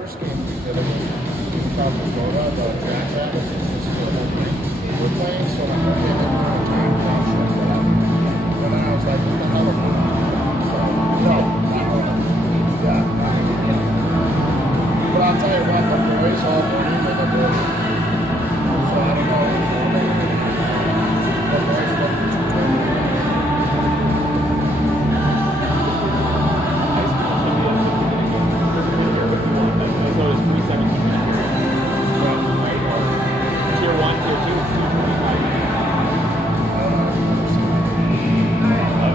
first game we did it in South Dakota, the Jack Rabbits, we're playing, so I'm going to get into a time pressure. And then I was like, what the hell am I? So, no, not really. Yeah, not really. But I'll tell you what, the boys all believe in the book. So I don't know. The boys look So it's 27 Tier 1, Tier 2, it's 225.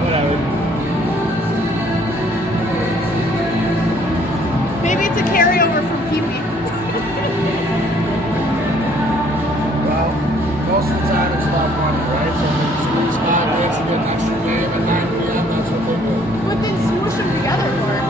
Whatever. Maybe it's a carryover from Pee Wee. Well, most of the time it's about money, right? So if it's 5 weeks to get an extra game at 9 p.m., that's what they do. But then smoosh them together for it.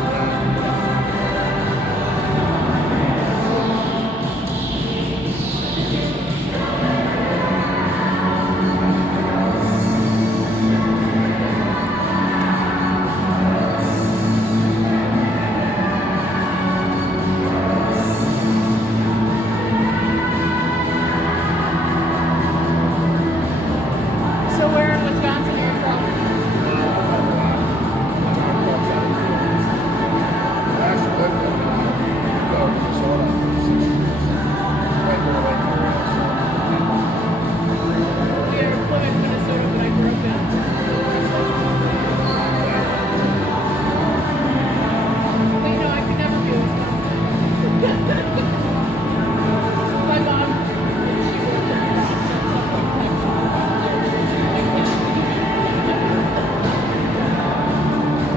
So where in Wisconsin are you from? I actually lived in Minnesota for 6 years. Right where Lake Erie is. Yeah, I live in Minnesota, but I grew up in. But you know, I could never be a Wisconsin. My mom, she worked in the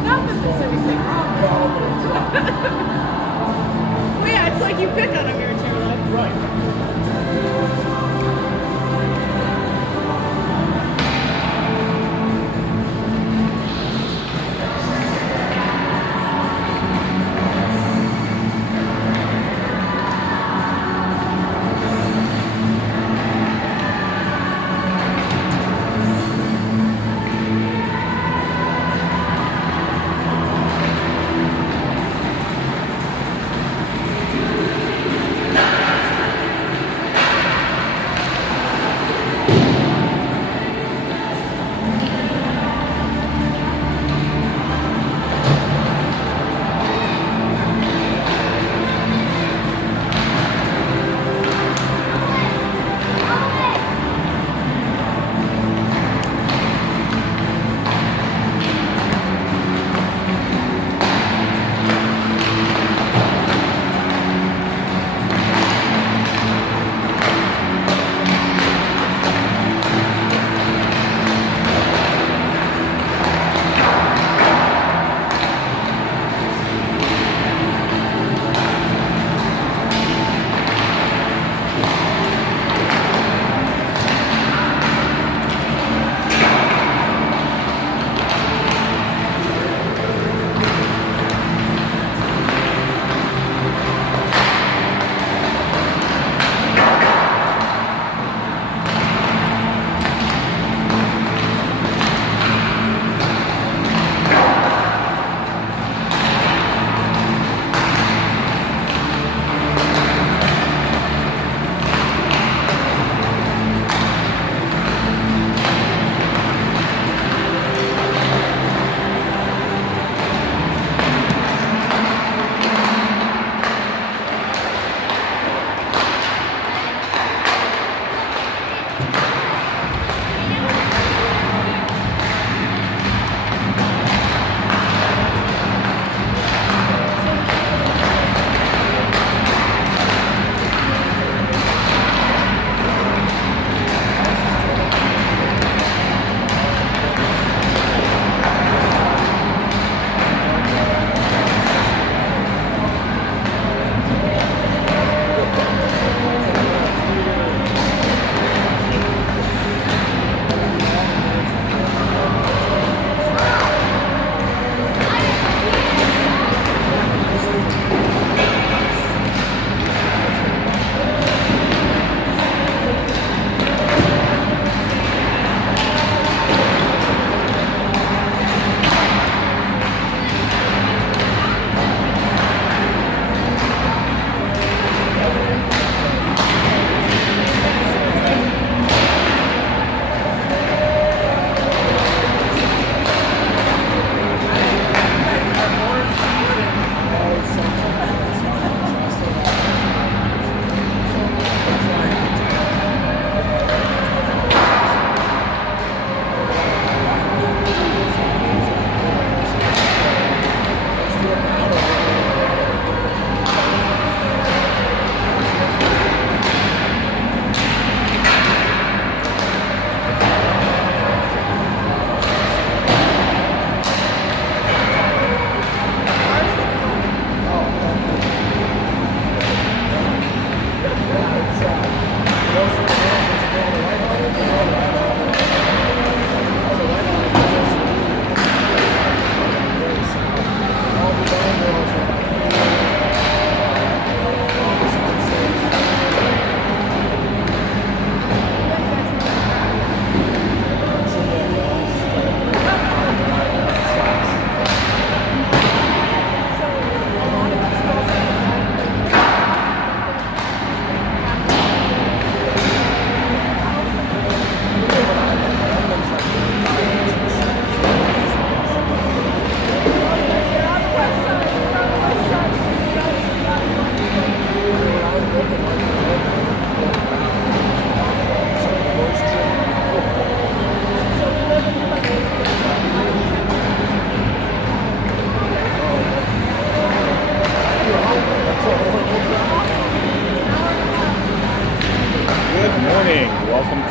not that there's anything wrong with it. Well, yeah, it's like you pick on them your entire life. Right.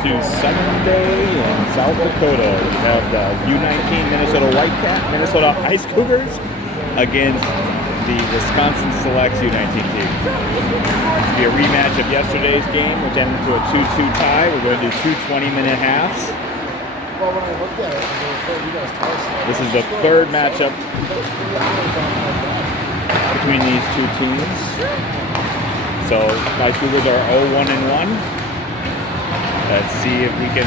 to Sunday in South Dakota. We have the U19 Minnesota Ice Cougars against the Wisconsin Selects U19 team. It's be a rematch of yesterday's game, which ended into a 2-2 tie. We're going to do two 20-minute halves. Well, when I looked at it, you guys twice. This is the third matchup between these two teams. So, Ice Cougars are 0-1-1. Let's see if we can.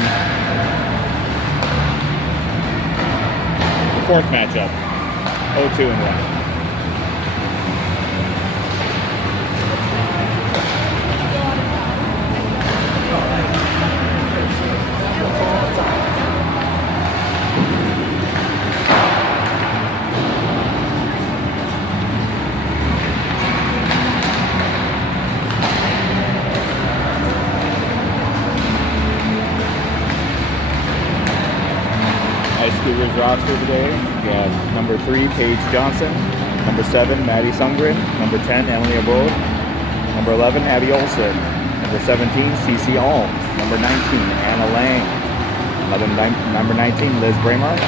The fourth matchup, 0-2-1. Cougars roster today. We have number 3, Paige Johnson. Number 7, Maddie Sundgren. Number 10, Emily Abode. Number 11, Abby Olson. Number 17, Cece Alm. Number 19, Anna Lang. Number 19, Liz Braemar.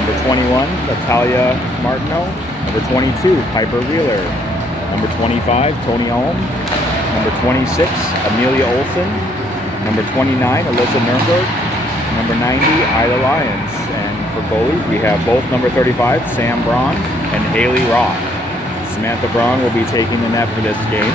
Number 21, Natalia Martineau. Number 22, Piper Wheeler. Number 25, Tony Alm. Number 26, Amelia Olson. Number 29, Alyssa Nurnberg. Number 90, Isla Lyons. And for goalies, we have both number 35, Sam Braun, and Haley Roth. Samantha Braun will be taking the net for this game.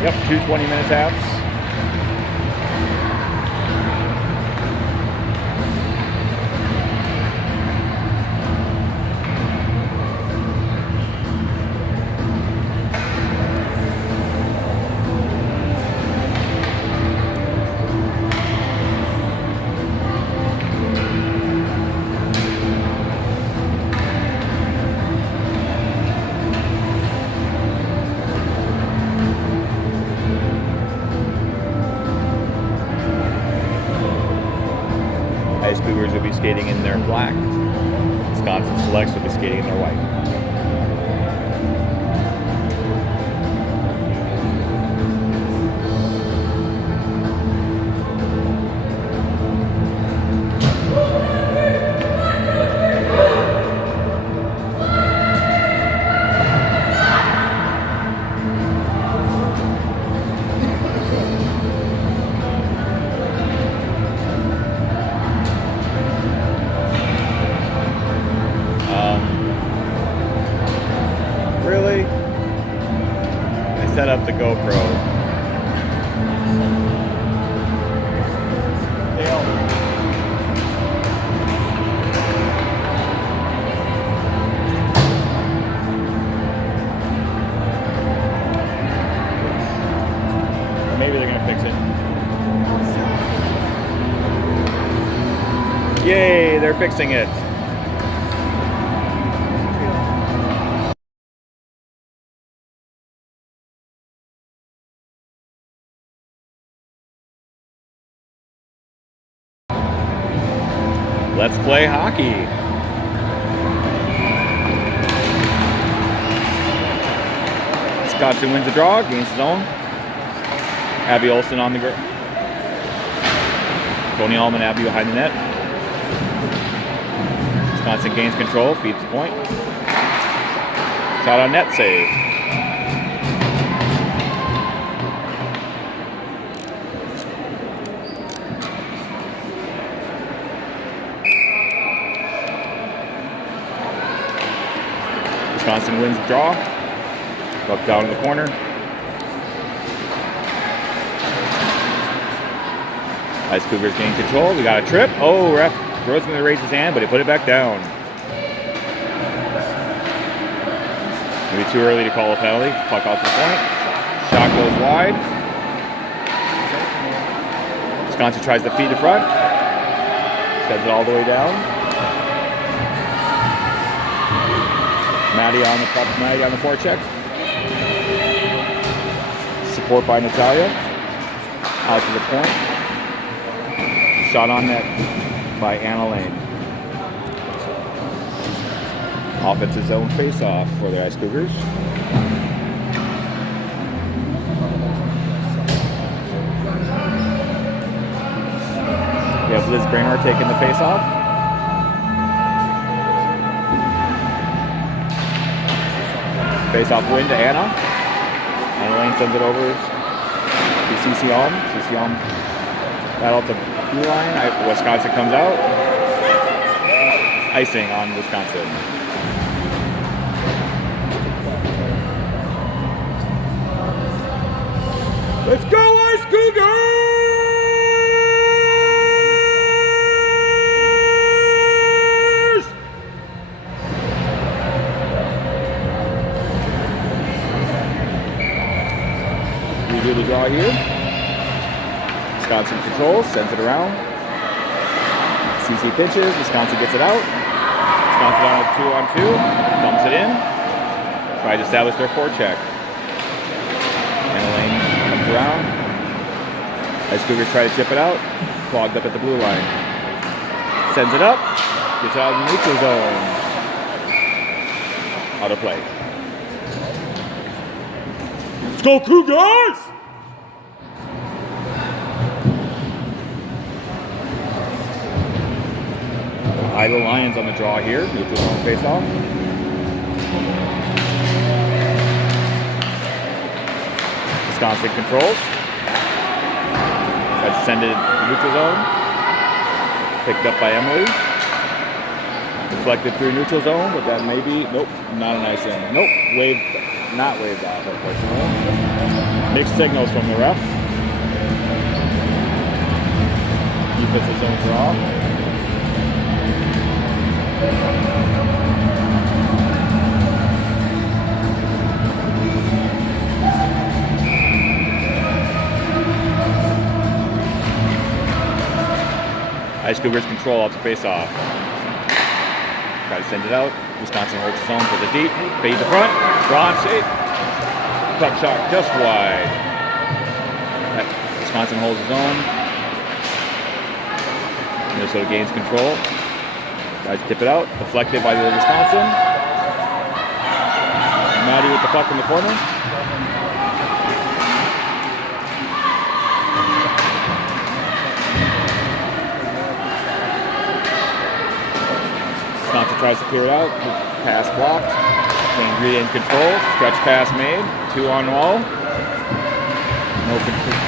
Yep, 2 20-minute halves. Ice Cougars will be skating in their black. Wisconsin Selects will be skating in their white. Really? I set up the GoPro. Maybe they're gonna fix it. Yay, they're fixing it. Let's play hockey. Wisconsin wins the draw, gains his own. Abby Olson on the ground. Tony Allman, Abby behind the net. Wisconsin gains control, feeds the point. Shot on net, save. Wisconsin wins the draw. Buck down in the corner. Ice Cougars gain control. We got a trip. Oh, ref Gross going to raise his hand, but he put it back down. Maybe too early to call a penalty. Puck off the point. Shot goes wide. Wisconsin tries to feed the front. Sends it all the way down. Maddie on the puck. Maddie on the forecheck. Support by Natalia. Out to the point. Shot on net by Anna Lane. Offensive zone face-off for the Ice Cougars. We have Liz Brainard taking the face-off. Face-off win to Anna. Anna Lane sends it over to CC Alm. CC Alm battle up the blue line. Wisconsin comes out. Icing on Wisconsin. Let's go, Ice Cougars! We do the draw here. Wisconsin controls, sends it around. CC pitches, Wisconsin gets it out. Wisconsin on a 2-on-2, dumps it in. Tries to establish their forecheck. Anna Lane comes around. Ice Cougars try to chip it out. Clogged up at the blue line. Sends it up. Gets out of the neutral zone. Out of play. Let's go, Cougars! Iowa Lions on the draw here. Neutral zone face off. Wisconsin controls. Tries to send it neutral zone. Picked up by Emily. Deflected through neutral zone, but that may be, nope, not an icing. Nope, not waved off, unfortunately. Mixed signals from the ref. Defensive zone draw. Ice Cougars control off the face-off. Try to send it out. Wisconsin holds its own, puts it deep. Fade to front. Draw and shape. Puck shot just wide. Wisconsin holds its own. Minnesota gains control. Tries to tip it out. Deflected by the Wisconsin. Maddie with the puck in the corner. Wisconsin tries to clear it out. Pass blocked. Kane Green in control. Stretch pass made. 2-on-1. No control.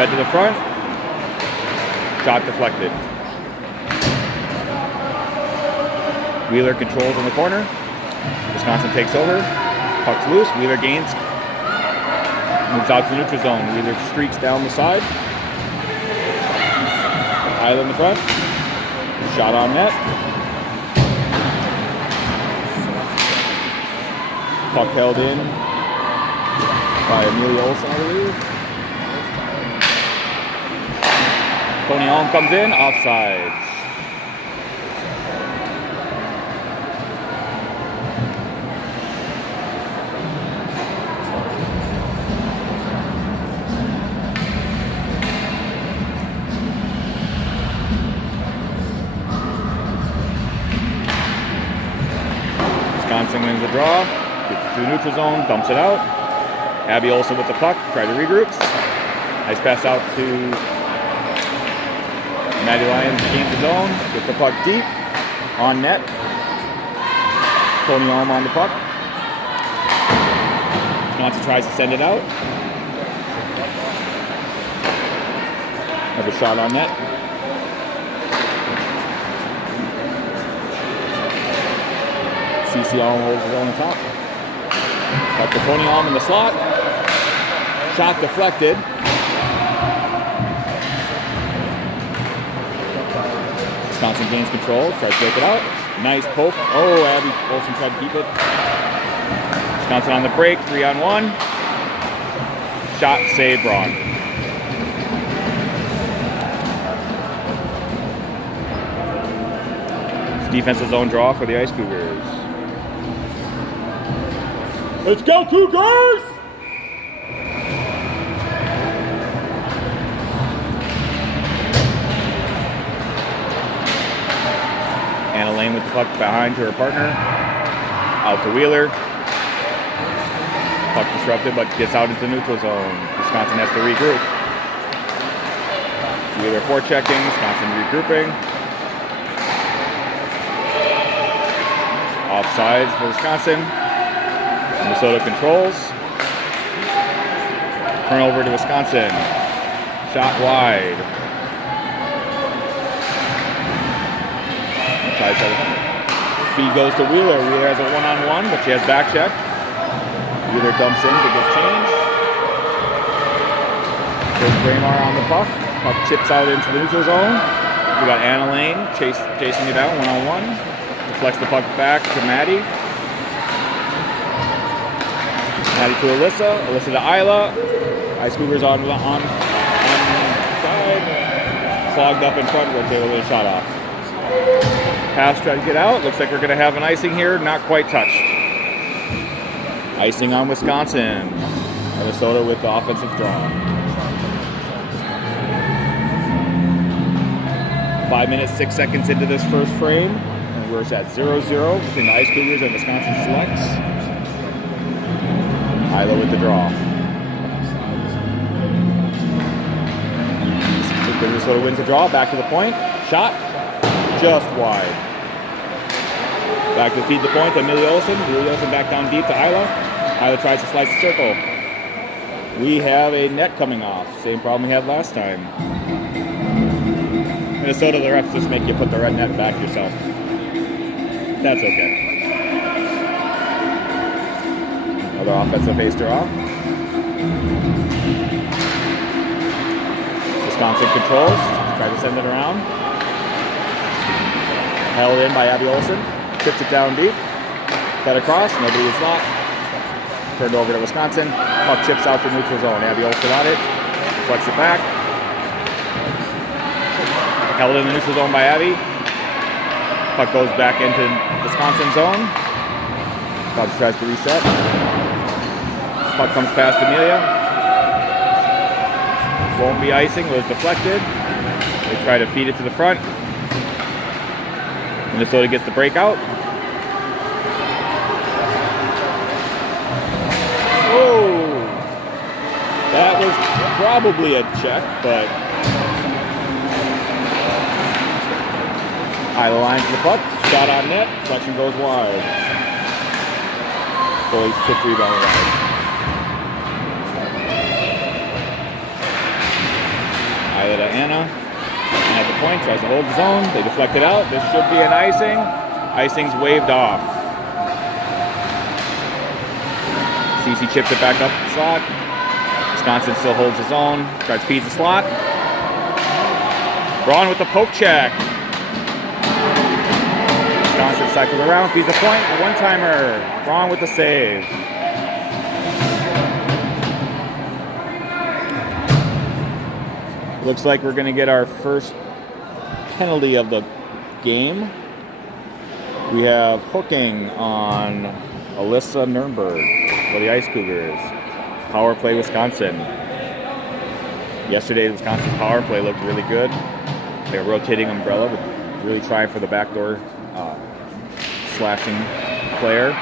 Fed to the front. Shot deflected. Wheeler controls in the corner. Wisconsin takes over. Puck's loose. Wheeler gains. Moves out to the neutral zone. Wheeler streaks down the side. Island in the front. Shot on net. Puck held in by Amelia Olsen, I believe. Tony Holm comes in, offside. Wisconsin wins the draw. Gets to the neutral zone, dumps it out. Abby Olsen with the puck, try to regroup. Nice pass out to Maddie Lyons, gains the zone, gets the puck deep, on net. Tony Holm on the puck. Wisconsin tries to send it out. Another shot on net. CC Alm holds his own on top. Got the Tony Alm in the slot. Shot deflected. Wisconsin gains control. Tries to break it out. Nice poke. Oh, Abby Olsen tried to keep it. Wisconsin on the break. 3-on-1. Shot saved wrong. Defensive zone draw for the Ice Cougars. Let's go, Cougars! Anna Lane with the puck behind to her partner. Out to Wheeler. Puck disrupted, but gets out into the neutral zone. Wisconsin has to regroup. Wheeler forechecking, Wisconsin regrouping. Offsides for Wisconsin. Minnesota controls. Turnover to Wisconsin. Shot wide. Feed goes to Wheeler. Wheeler has a one-on-one, but she has back check. Wheeler dumps in to get changed. There's Braemar on the puck. Puck chips out into the neutral zone. We got Anna Lane chasing it out one-on-one. Deflects the puck back to Maddie. Maddie to Alyssa. Alyssa to Isla. Ice Cougars on side. Clogged up in front, but they were a little shot off. Pass trying to get out. Looks like we're going to have an icing here. Not quite touched. Icing on Wisconsin. Minnesota with the offensive draw. 5 minutes, 6 seconds into this first frame. And we're at 0-0 between the Ice Cougars and Wisconsin Selects. Isla with the draw. Minnesota wins the draw. Back to the point. Shot. Just wide. Back to feed the point to Amelia Olsen. Amelia Olsen back down deep to Isla. Isla tries to slice the circle. We have a net coming off. Same problem we had last time. Minnesota, the refs just make you put the red net back yourself. That's okay. Another offensive face draw. Wisconsin controls. Try to send it around. Held in by Abby Olsen. Tips it down deep. Fed across. Nobody is locked. Turned over to Wisconsin. Puck chips out for neutral zone. Abby Olsen on it. Flex it back. Held in the neutral zone by Abby. Puck goes back into Wisconsin zone. Cougars tries to reset. Puck comes past Amelia. Won't be icing. Was deflected. They try to feed it to the front. Minnesota gets the breakout. Oh! That was probably a check, but Isla line to the puck. Shot on net. Deflection goes wide. Boys took rebound wide. Isla to Anna. At the point, tries to hold the zone. They deflect it out. This should be an icing. Icing's waved off. CC chips it back up the slot. Wisconsin still holds the zone. Tries to feed the slot. Braun with the poke check. Wisconsin cycles around, feeds the point. A one-timer. Braun with the save. Looks like we're going to get our first penalty of the game. We have hooking on Alyssa Nurnberg for the Ice Cougars. Power play Wisconsin. Yesterday, Wisconsin's power play looked really good. They were rotating umbrella, but really trying for the backdoor slashing player.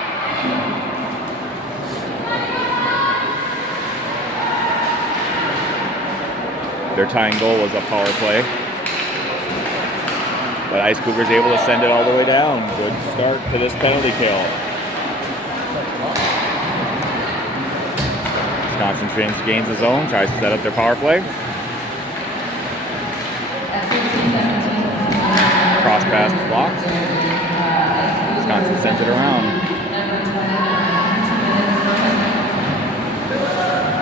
Their tying goal was a power play. But Ice Cougars able to send it all the way down. Good start to this penalty kill. Wisconsin gains the zone, tries to set up their power play. Cross pass blocked. Wisconsin sends it around.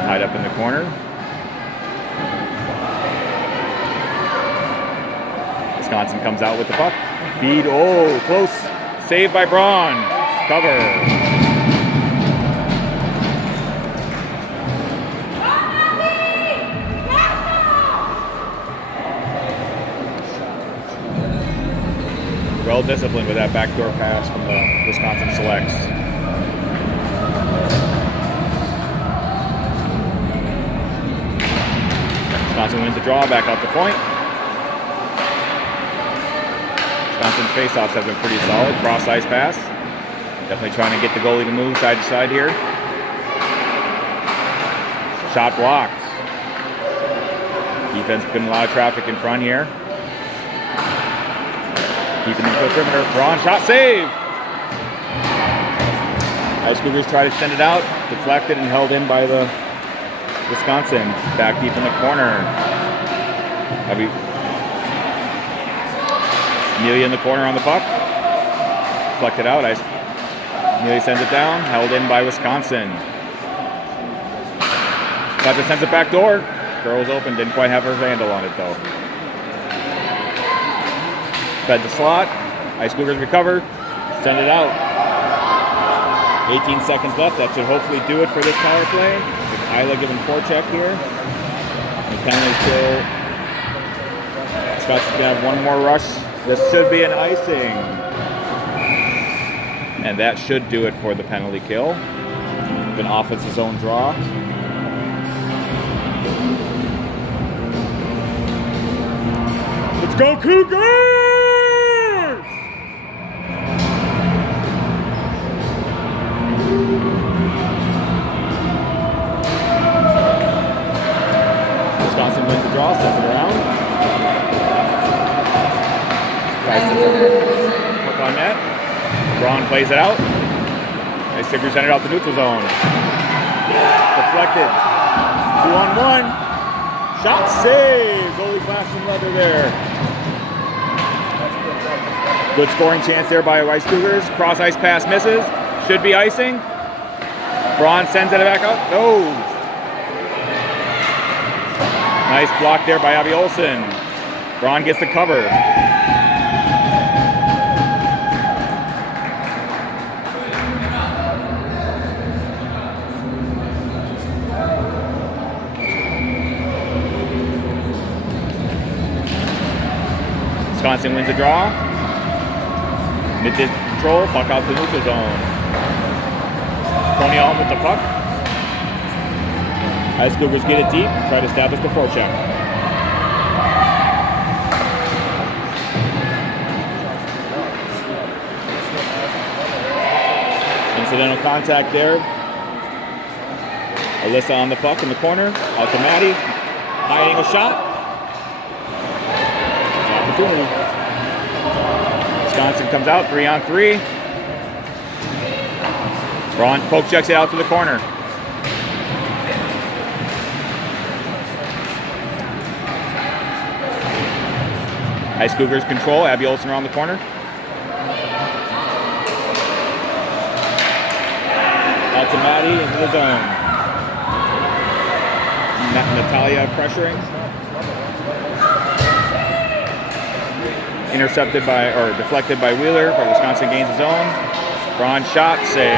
Tied up in the corner. Wisconsin comes out with the puck. Feed, oh, close. Saved by Braun. Cover. Well disciplined with that backdoor pass from the Wisconsin selects. Wisconsin wins the draw, back out the point. Wisconsin's faceoffs have been pretty solid. Cross ice pass. Definitely trying to get the goalie to move side to side here. Shot blocked. Defense putting a lot of traffic in front here. Keeping them to the perimeter. Braun shot save. Ice Cougars try to send it out. Deflected and held in by the Wisconsin. Back deep in the corner. Amelia in the corner on the puck. Deflected out. Amelia sends it down. Held in by Wisconsin. Wisconsin sends it back door. Girls open. Didn't quite have her handle on it though. Fed the slot. Ice Cougars recover. Send it out. 18 seconds left. That should hopefully do it for this power play. Isla giving forecheck here. And penalty kill. Scott's going to have one more rush. This should be an icing. And that should do it for the penalty kill. An offensive zone draw. Let's go Cougars! Wisconsin wins the draw, sends it around. Hook on net. Braun plays it out. Nice Cougars send it out the neutral zone. Deflected. 2-on-1. Shot save. Goalie flashing leather there. Good scoring chance there by Ice Cougars. Cross ice pass misses. Should be icing. Braun sends it back out. No. Nice block there by Abby Olsen. Braun gets the cover. Wisconsin wins the draw. Mid-distance control, puck out to the neutral zone. Tony Alm with the puck. Ice Cougars get it deep, try to establish the forecheck. Incidental contact there. Alyssa on the puck in the corner, out to Maddie. High angle shot. Opportunity. Wisconsin comes out 3-on-3. Braun poke checks it out to the corner. Ice Cougars control. Abby Olsen around the corner. Out to Maddie into the zone. Natalia pressuring. Intercepted by, or deflected by Wheeler, but Wisconsin gains his own. Braun shot, save.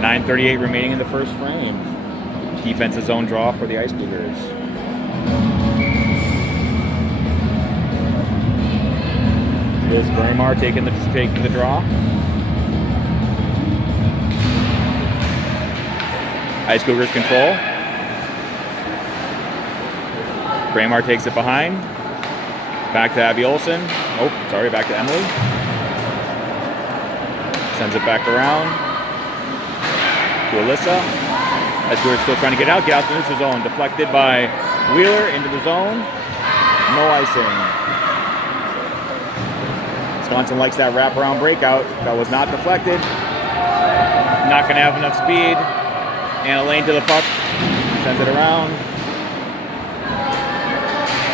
.9:38 remaining in the first frame. Defensive zone draw for the Ice Cougars. Here's Braemar taking the draw. Ice Cougars control. Braemar takes it behind. Back to Abby Olsen. Oh, sorry, back to Emily. Sends it back around to Alyssa. Ice Cougars still trying to get out the neutral zone. Deflected by Wheeler into the zone. No icing. Wisconsin likes that wraparound breakout. That was not deflected. Not going to have enough speed. Anna Lane to the puck, sends it around.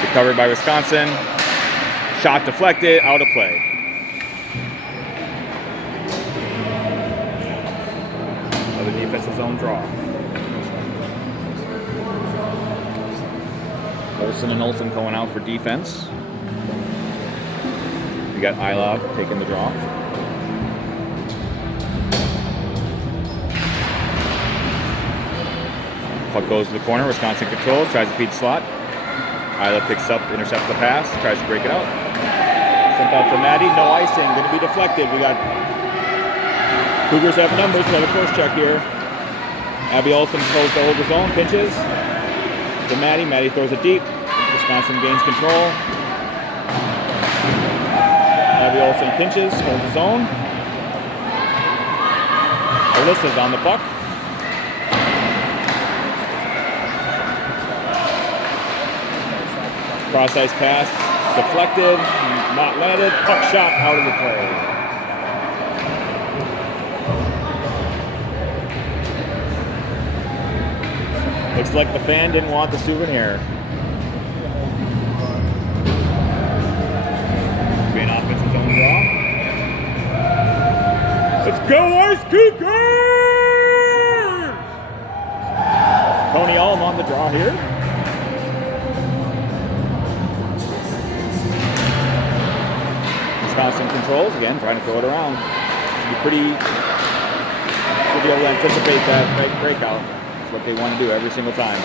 Recovered by Wisconsin. Shot deflected, out of play. Another defensive zone draw. Olsen and Olsen going out for defense. We got Isla taking the draw. Puck goes to the corner. Wisconsin controls, tries to feed the slot. Isla picks up, intercepts the pass, tries to break it out. Sent out to Maddie, no icing, going to be deflected. We got Cougars have numbers for the first check here. Abby Olsen throws to over zone, pinches to Maddie. Maddie throws it deep. Wisconsin gains control. Abby Olsen pinches, holds his own. Alyssa's on the puck. Cross ice pass, deflected, not landed, puck shot out of the play. Looks like the fan didn't want the souvenir. Being offensive zone draw. Let's go, Ice Cougars! Tony Alm on the draw here. Wisconsin controls again, trying to throw it around. Should be able to anticipate that breakout. That's what they want to do every single time.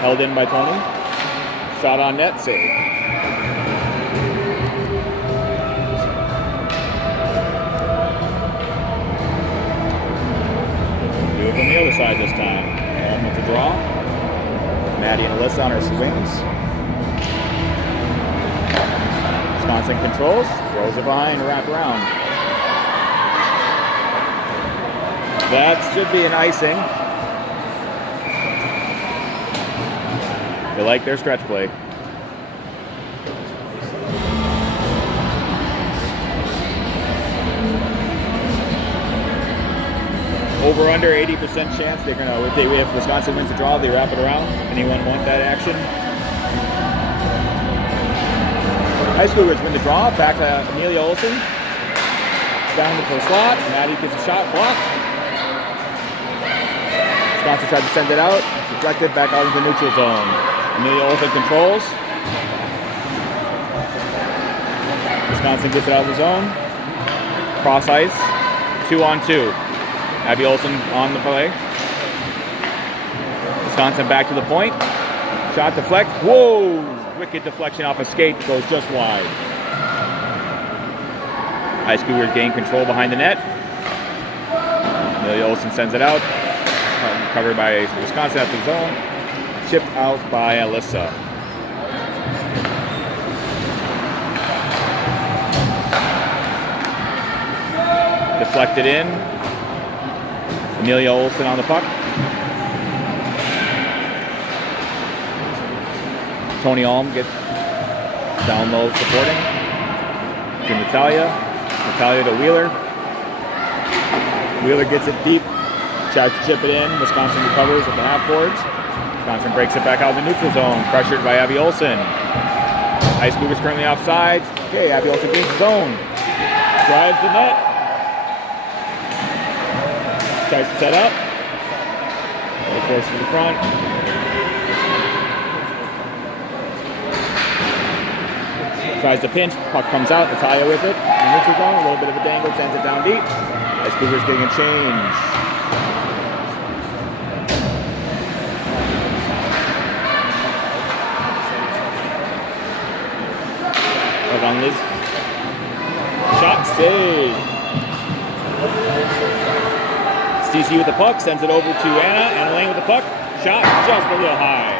Held in by Tony. Shot on net, save. Do it from the other side this time. And with the draw. Maddie and Alyssa on her swings. Wisconsin controls, throws it behind, wrap around. That should be an icing. They like their stretch play. Over under 80% chance they're gonna. If Wisconsin wins the draw, they wrap it around. Anyone want that action? High Cougars win the draw, back to Amelia Olsen. Down to the slot, Maddie gets a shot, blocked. Wisconsin tried to send it out, deflected back out into the neutral zone. Amelia Olsen controls. Wisconsin gets it out of the zone. Cross ice, 2-on-2. Abby Olsen on the play. Wisconsin back to the point. Shot deflect, whoa! Wicked deflection off a skate, goes just wide. Ice Cougars gain control behind the net. Amelia Olsen sends it out. Covered by Wisconsin at the zone. Chipped out by Alyssa. Deflected in. Amelia Olsen on the puck. Tony Alm gets down low supporting to Natalia. Natalia to Wheeler. Wheeler gets it deep. Tries to chip it in. Wisconsin recovers at the half boards. Wisconsin breaks it back out of the neutral zone. Pressured by Abby Olsen. Ice Cougars currently offside. Okay, Abby Olsen gains the zone. Drives the net. Tries to set up. Force to the front. Tries to pinch, puck comes out, Natalia with it. In the neutral zone, a little bit of a dangle, sends it down deep. Ice Cougars getting a change. Right on Liz. Shot save. CC with the puck, sends it over to Anna. Anna Lane with the puck. Shot just a little high.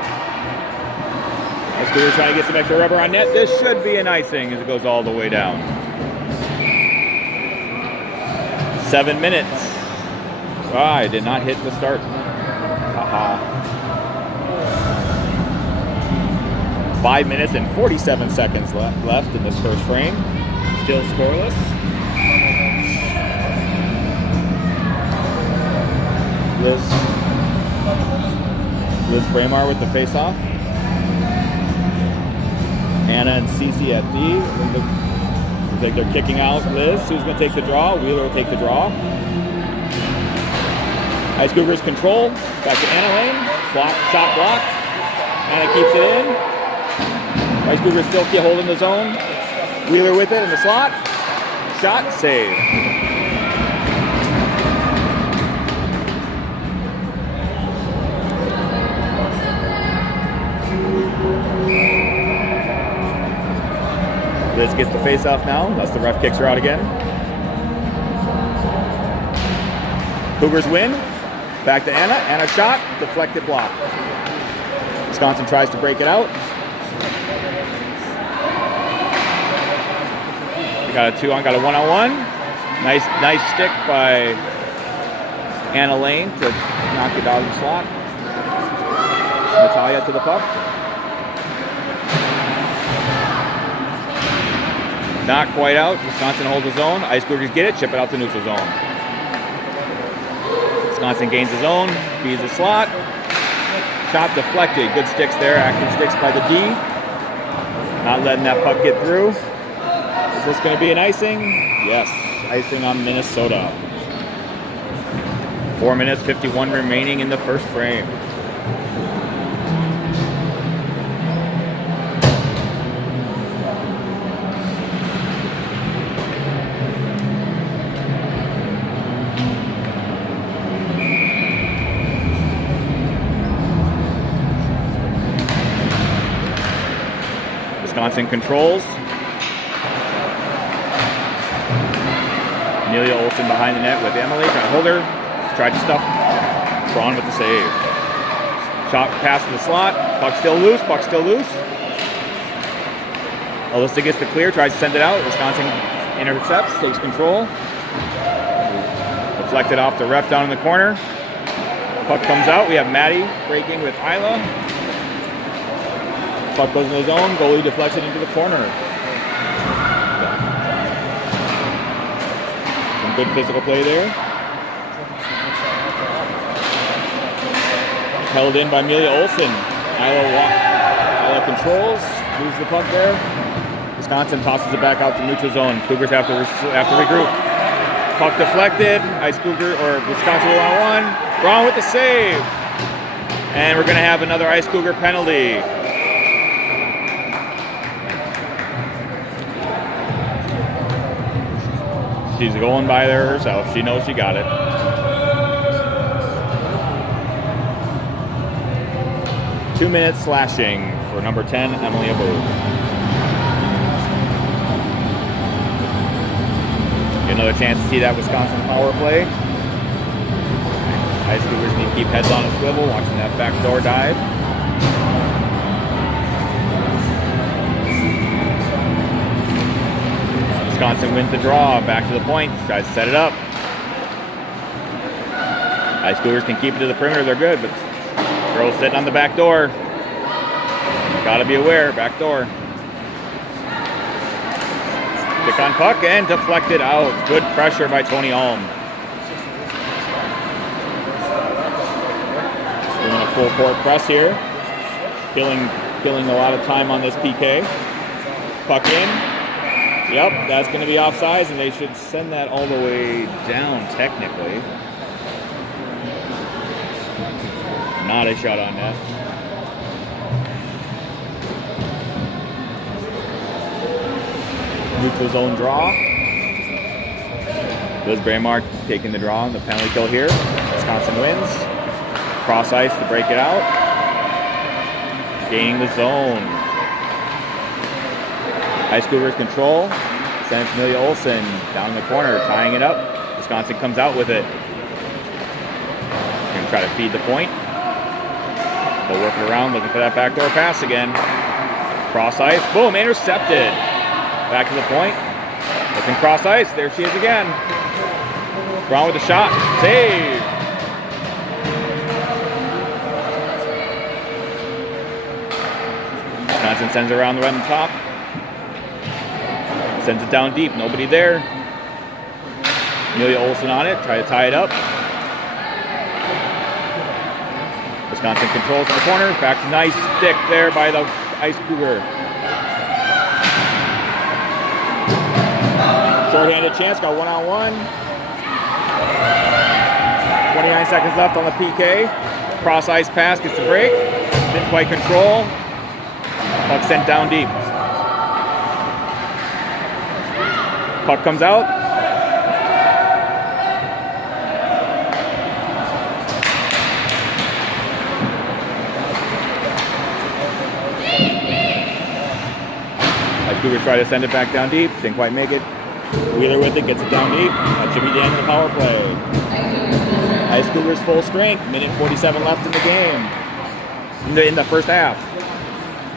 Ice Cougars trying to get some extra rubber on net. This should be an icing as it goes all the way down. 7 minutes. I did not hit the start. Haha. 5 minutes and 47 seconds left in this first frame. Still scoreless. Liz Braemar with the face-off. Anna and Cece at D. Looks like they're kicking out Liz. Who's going to take the draw? Wheeler will take the draw. Ice Cougars control. Back to Anna Lane. Shot blocked. Anna keeps it in. Ice Cougars still holding the zone. Wheeler with it in the slot. Shot, save. gets the face off now, unless the ref kicks her out again. Cougars win. Back to Anna. Anna shot, deflected block. Wisconsin tries to break it out. We got a 2-on, got a 1-on-1. Nice stick by Anna Lane to knock it out of the slot. Natalia to the puck. Not quite out. Wisconsin holds the zone. Ice Cougars get it, chip it out to neutral zone. Wisconsin gains the zone, feeds the slot. Shot deflected. Good sticks there. Active sticks by the D. Not letting that puck get through. Is this going to be an icing? Yes. Icing on Minnesota. 4 minutes, 51 remaining in the first frame. Wisconsin controls. Amelia Olsen behind the net with Emily, trying to hold her. Tried to stuff. Braun with the save. Shot pass to the slot. Puck still loose. Alyssa gets the clear, tries to send it out. Wisconsin intercepts, takes control. Deflected off the ref down in the corner. Puck comes out. We have Maddie breaking with Isla. Puck goes in the zone. Goalie deflects it into the corner. Some good physical play there. Held in by Amelia Olsen. Isla controls, moves the puck there. Wisconsin tosses it back out to neutral zone. Cougars have to regroup. Puck deflected. Ice Cougar or Wisconsin 1-on-1. Braun with the save. And we're going to have another Ice Cougar penalty. She's going by there herself. She knows she got it. Two minutes slashing for number 10, Emily Abode. Get another chance to see that Wisconsin power play. Ice Cougars need to keep heads on a swivel, watching that backdoor dive. Wisconsin wins the draw, back to the point, tries to set it up. Ice Cougars can keep it to the perimeter, they're good, but girls sitting on the back door. Gotta be aware, back door. Stick on puck and deflected out. Good pressure by Tony Alm. Doing a full court press here. Killing a lot of time on this PK. Puck in. Yep, that's going to be offsides, and they should send that all the way down technically. Not a shot on net. Neutral zone draw. Liz Braemar taking the draw on the penalty kill here. Wisconsin wins. Cross ice to break it out. Gaining the zone. Ice Cougars control. Sends Amelia Olsen down in the corner, tying it up. Wisconsin comes out with it. Going to try to feed the point. They'll work it around, looking for that backdoor pass again. Cross ice, boom, intercepted. Back to the point. Looking cross ice, there she is again. Braun with the shot, save. Wisconsin sends it around the right on top. Sends it down deep, nobody there. Amelia Olsen on it, try to tie it up. Wisconsin controls in the corner. Back to nice stick there by the Ice Cougar. Short-handed chance, got 1-on-1. 29 seconds left on the PK. Cross ice pass, gets the break. Didn't quite control. Puck sent down deep. Puck comes out. Cougars try to send it back down deep. Didn't quite make it. Wheeler with it, gets it down deep. That should be the end of the power play. Ice Cougars full strength. Minute 47 left in the game. In the first half.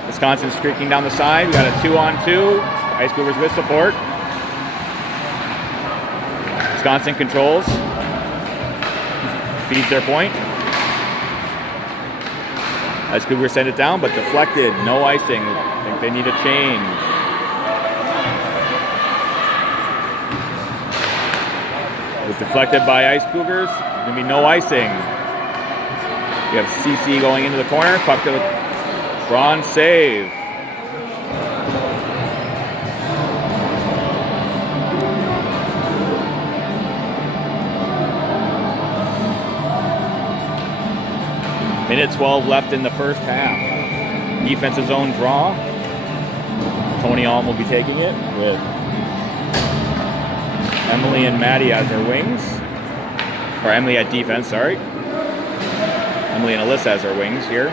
Wisconsin streaking down the side. We got a 2-on-2. Ice Cougars with support. Wisconsin controls. Feeds their point. Ice Cougars send it down, but deflected. No icing. I think they need a change. It was deflected by Ice Cougars. There's going to be no icing. We have CC going into the corner. Puck to the Braun save. Minute 12 left in the first half. Defensive zone draw. Tony Alm will be taking it with Emily and Maddie as her wings. Or Emily at defense, sorry. Emily and Alyssa as her wings here.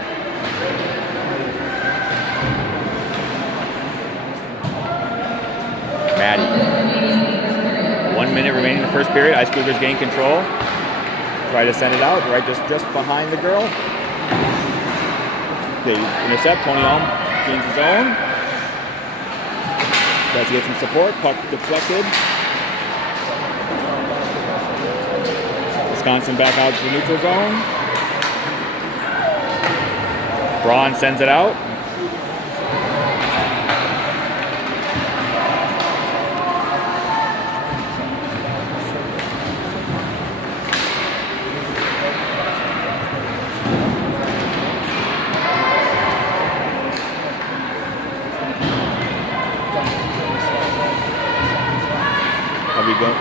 Maddie. 1 minute remaining in the first period. Ice Cougars gain control. Try to send it out, right just behind the girl. Okay, intercept. Tony Alm gains his own. Tries to get some support. Puck deflected. Wisconsin back out to the neutral zone. Braun sends it out. How we go?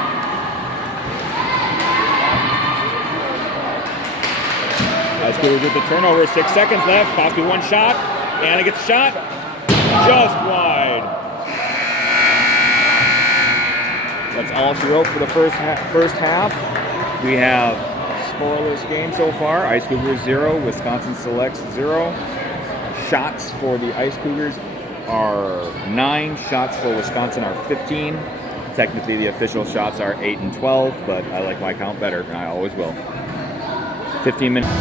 Ice Cougars with the turnover. 6 seconds left. Possibly one shot. Anna gets a shot. Just wide. That's all she wrote for the first half. We have scoreless game so far. Ice Cougars 0. Wisconsin Selects 0. Shots for the Ice Cougars are 9. Shots for Wisconsin are 15. Technically, the official shots are 8 and 12, but I like my count better, and I always will. 15 minutes.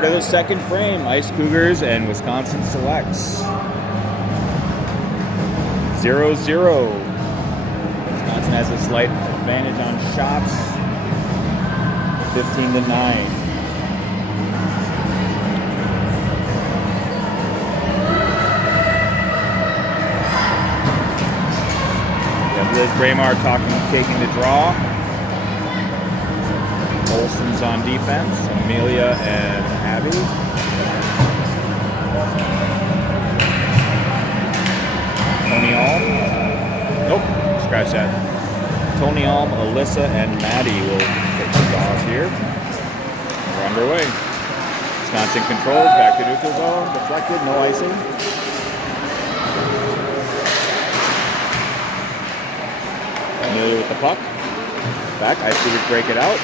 Start of the second frame. Ice Cougars and Wisconsin selects. 0-0. Wisconsin has a slight advantage on shots. 15-9. Liz Braemar taking the draw. Olsen's on defense. Amelia and Abby. Tony Alm. Nope, scratch that. Tony Alm, Alyssa, and Maddie will take the draws here. We're underway. Wisconsin controls, back to neutral zone, deflected, no icing. Amelia with the puck. Back, Ice Cougars break it out.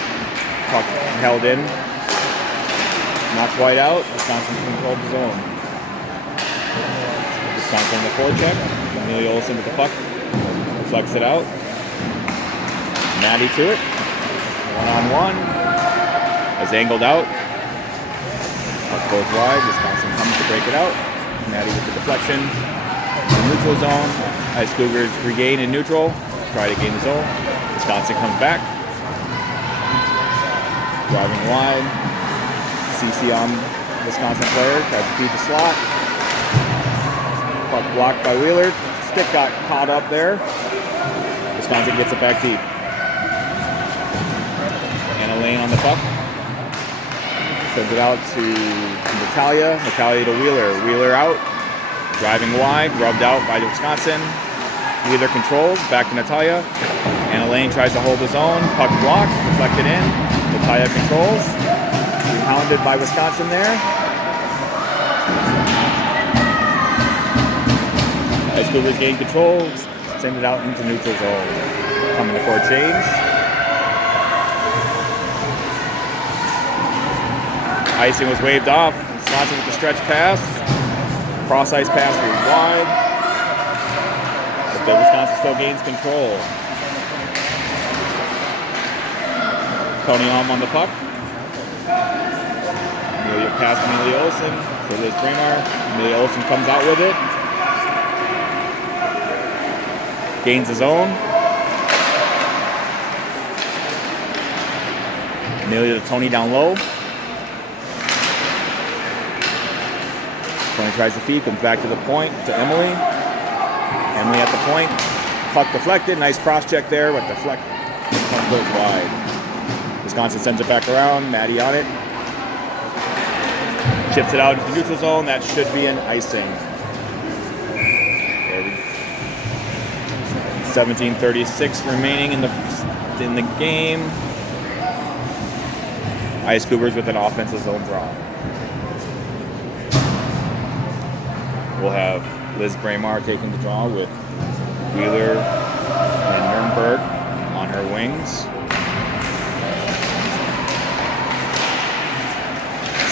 Puck held in. Not quite out. Wisconsin controlled the zone. Wisconsin on the forecheck. Amelia Olsen with the puck. Deflects it out. Maddie to it. One-on-one. As angled out. Puck goes wide. Wisconsin comes to break it out. Maddie with the deflection. In neutral zone. Ice Cougars regain in neutral. Try to gain the zone. Wisconsin comes back. Driving wide. CC on Wisconsin player. Tries to feed the slot. Puck blocked by Wheeler. Stick got caught up there. Wisconsin gets it back deep. Anna Lane on the puck. Sends it out to Natalia. Natalia to Wheeler. Wheeler out. Driving wide. Rubbed out by Wisconsin. Wheeler controls, back to Natalia. Anna Lane tries to hold his own. Puck blocked, deflected in. Natalia controls. Hounded by Wisconsin there. Ice Cougars gain control, send it out into neutral zone. Coming for a change. Icing was waved off. Wisconsin with the stretch pass. Cross ice pass was wide. But Wisconsin still gains control. Tony Alm on the puck. Amelia past Amelia Olsen for Liz Braemar. Amelia Olsen comes out with it. Gains his own. Amelia to Tony down low. Tony tries to feed, comes back to the point to Emily. Emily at the point. Puck deflected. Nice cross check there, but deflect. Puck goes wide. Wisconsin sends it back around. Maddie on it. Chips it out into the neutral zone. That should be an icing. 17:36 remaining in the game. Ice Cougars with an offensive zone draw. We'll have Liz Braemar taking the draw with Wheeler and Nurnberg on her wings.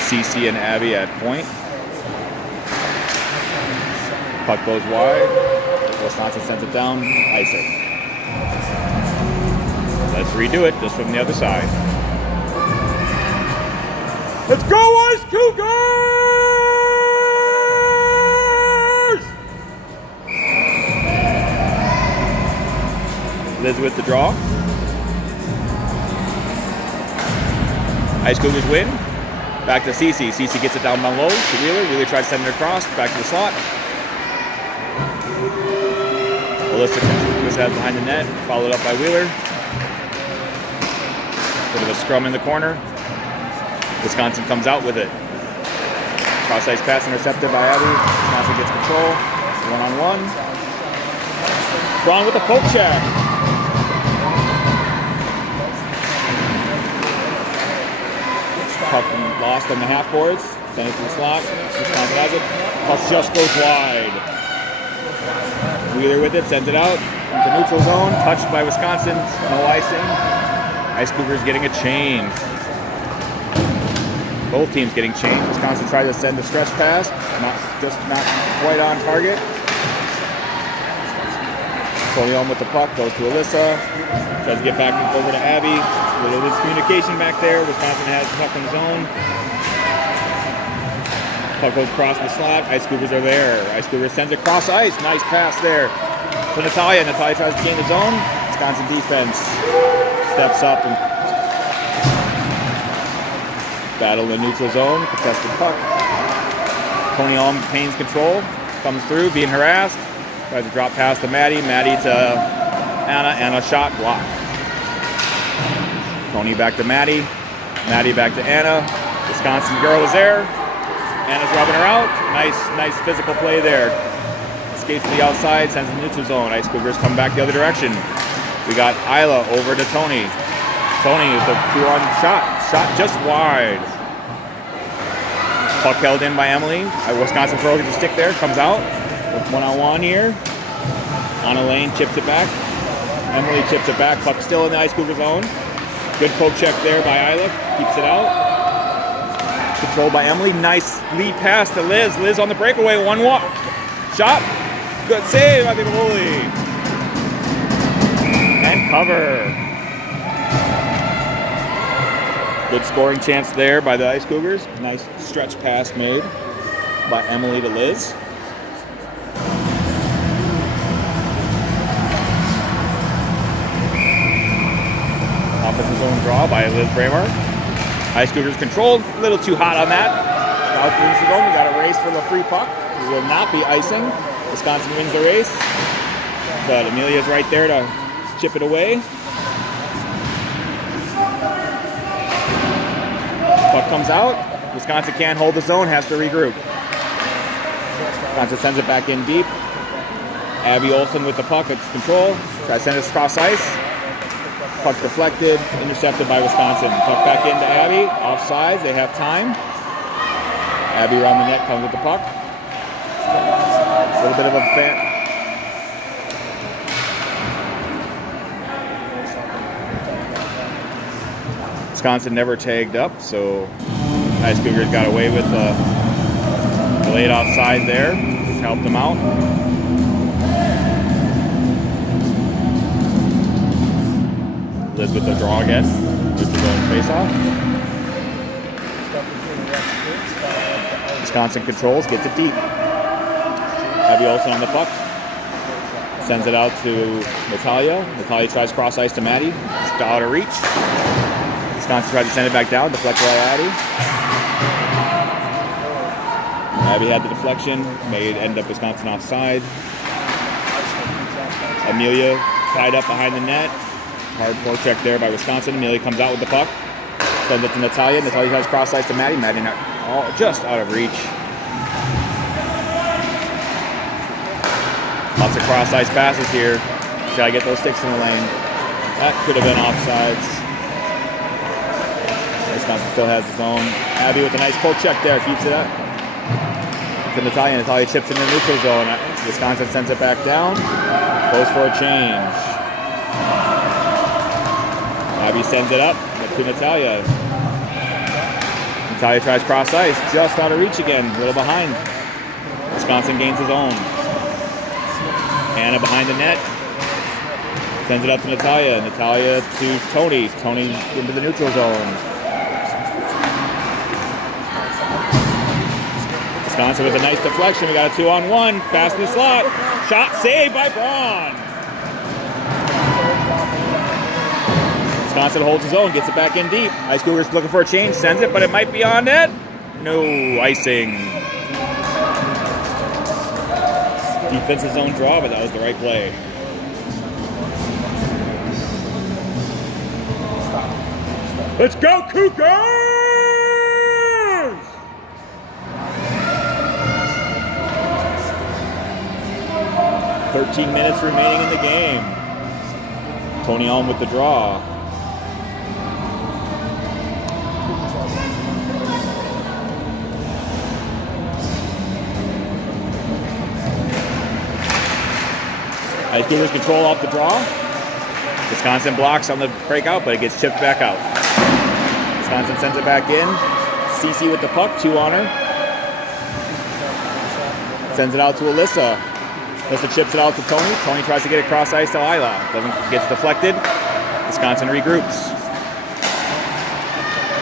CC and Abby at point. Puck goes wide. Wisconsin sends it down. Icing. Let's redo it just from the other side. Let's go, Ice Cougars! Liz with the draw. Ice Cougars win. Back to CC. CC gets it down low to Wheeler. Wheeler tries to send it across. Back to the slot. Alyssa was out behind the net. Followed up by Wheeler. Bit of a scrum in the corner. Wisconsin comes out with it. Cross ice pass intercepted by Abby. Wisconsin gets control. One-on-one. Braun with a poke check. Puck lost on the half boards. Send it to the slot. Wisconsin has it. Puck just goes wide. Wheeler with it. Sends it out into neutral zone. Touched by Wisconsin. No icing. Ice Cougars getting a change. Both teams getting changed. Wisconsin tried to send a stretch pass. Not quite on target. Tony Alm with the puck. Goes to Alyssa. Tries to get back over to Abby. A little miscommunication back there. Wisconsin has the puck on his own. Puck goes across the slot. Ice Cougars are there. Ice Cougars sends it across ice. Nice pass there to Natalia. Natalia tries to gain the zone. Wisconsin defense steps up and battle in the neutral zone. Contested puck. Tony Alm maintains control. Comes through, being harassed. Tries to drop pass to Maddie. Maddie to Anna. Anna shot block. Tony back to Maddie. Maddie back to Anna. Wisconsin girl is there. Anna's rubbing her out. Nice physical play there. Skates to the outside, sends the neutral zone. Ice Cougars come back the other direction. We got Isla over to Tony. Tony with the 2-on shot. Shot just wide. Puck held in by Emily. Wisconsin throws the stick there. Comes out with 1-on-1 here. On a lane, chips it back. Emily chips it back. Puck still in the Ice Cougar zone. Good poke check there by Isla. Keeps it out. Controlled by Emily. Nice lead pass to Liz. Liz on the breakaway. 1-1. Shot. Good save by the goalie. And cover. Good scoring chance there by the Ice Cougars. Nice stretch pass made by Emily to Liz. Offensive zone draw by Liz Braemar. Ice Cougars controlled. A little too hot on that. Out to the zone. We got a race for the free puck. We will not be icing. Wisconsin wins the race. But Amelia's right there to chip it away. Puck comes out. Wisconsin can't hold the zone, has to regroup. Wisconsin sends it back in deep. Abby Olsen with the puck, it's control. Tries to send it across ice. Puck deflected, intercepted by Wisconsin. Puck back into Abby, offsides, they have time. Abby around the net, comes with the puck. A little bit of a fan. Wisconsin never tagged up, so Ice Cougars got away with the late offside there. Helped them out. Liz with the draw again. With the zone face-off. Wisconsin controls, gets it deep. Abby Olsen on the puck. Sends it out to Natalia. Natalia tries cross ice to Maddie. Just out of reach. Wisconsin tried to send it back down, deflected by Abby. Abby had the deflection, ended up Wisconsin offside. Amelia tied up behind the net. Hard forecheck there by Wisconsin. Amelia comes out with the puck. Sends it to Natalia. Natalia tries cross ice to Maddie. Maddie just out of reach. Lots of cross ice passes here. Gotta get those sticks in the lane. That could have been offsides. Wisconsin still has his own. Abby with a nice poke check there, keeps it up. To Natalia. Natalia chips in the neutral zone. Wisconsin sends it back down. Goes for a change. Abby sends it up to Natalia. Natalia tries cross ice, just out of reach again, a little behind. Wisconsin gains his own. Anna behind the net. Sends it up to Natalia. Natalia to Tony. Tony into the neutral zone. Wisconsin with a nice deflection. We got a 2-on-1. Pass in the slot. Shot saved by Braun. Wisconsin holds his own, gets it back in deep. Ice Cougars looking for a change, sends it, but it might be on net. No icing. Defensive zone draw, but that was the right play. Let's go, Cougars! 13 minutes remaining in the game. Tony Alm with the draw. Ice Cougars control off the draw. Wisconsin blocks on the breakout, but it gets chipped back out. Wisconsin sends it back in. Cece with the puck, 2 on her. Sends it out to Alyssa. Alyssa chips it out to Tony. Tony tries to get it cross ice to Isla. Gets deflected. Wisconsin regroups.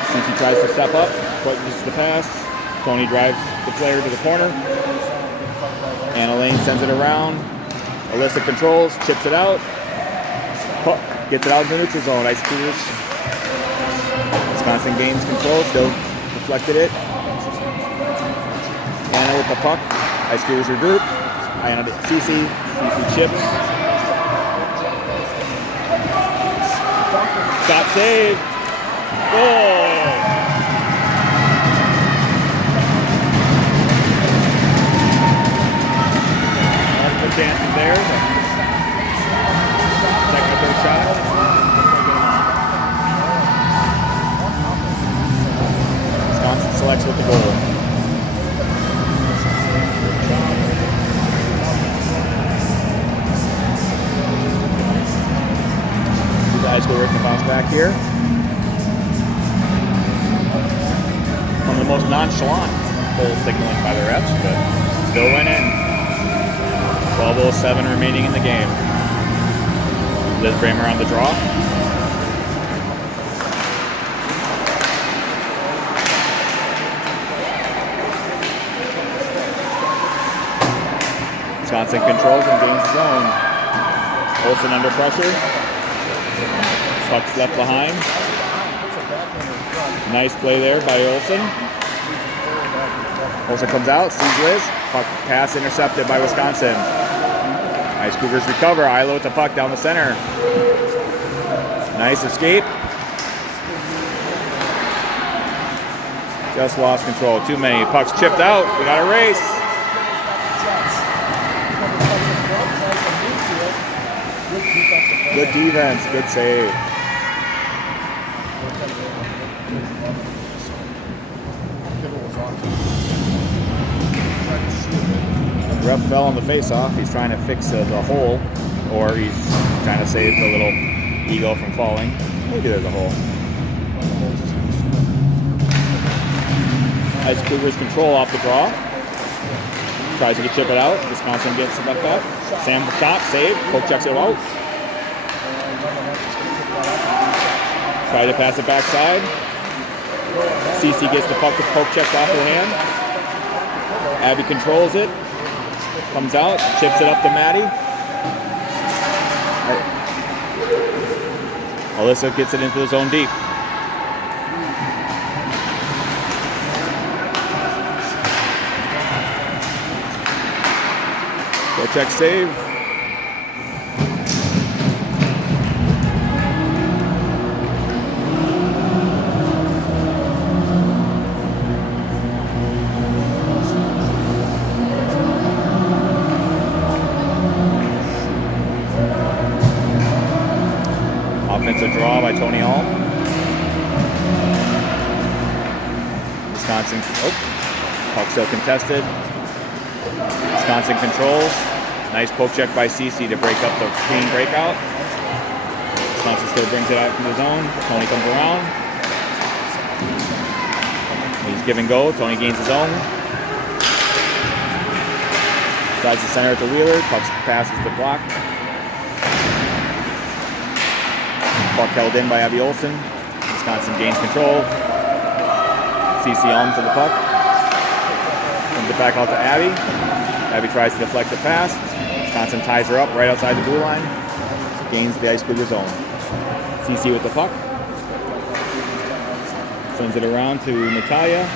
Cece tries to step up, but misses the pass. Tony drives the player to the corner. Anna Lane sends it around. Alyssa controls, chips it out. Puck gets it out of the neutral zone. Ice Cougars. Wisconsin gains control, still deflected it. Anna with the puck. Ice Cougars regroup. Anna to Cece. Cece chips. Shot save. Goal. Multiple chances there. Second or third shot. Wisconsin selects with the goal. The Ice Cougars can bounce back here. One of the most nonchalant goal signaling by the refs, but still went in. 12:07 remaining in the game. Liz Bramer on the draw. Wisconsin controls and gains his own. Olsen under pressure. Puck's left behind. Nice play there by Olsen. Olsen comes out, sees Liz. Puck pass intercepted by Wisconsin. Ice Cougars recover. Ilo with the puck down the center. Nice escape. Just lost control. Too many. Puck's chipped out. We got a race. Good defense. Good save. The ref fell on the face-off. He's trying to fix the hole, or he's trying to save the little ego from falling. Maybe there's a hole. Ice Cougars control off the draw. Tries to chip it out. Wisconsin gets it back up. Sam shot, save. Poke checks it out. Try to pass it backside. Cece gets the puck to poke checked off her hand. Abby controls it. Comes out, chips it up to Maddie. Alyssa gets it into the zone deep. Go check save. Offensive draw by Tony Alm. Wisconsin, puck still contested. Wisconsin controls. Nice poke check by Cece to break up the clean breakout. Wisconsin still brings it out from the zone. Tony comes around. He's give and go. Tony gains his own. Tries to center it to Wheeler. Puck passes the block. Puck held in by Abby Olsen. Wisconsin gains control. Cece Alm to the puck. Comes it back out to Abby. Abby tries to deflect the pass. Wisconsin ties her up right outside the blue line. Gains the Ice Cougars zone. Cece with the puck. Sends it around to Natalia.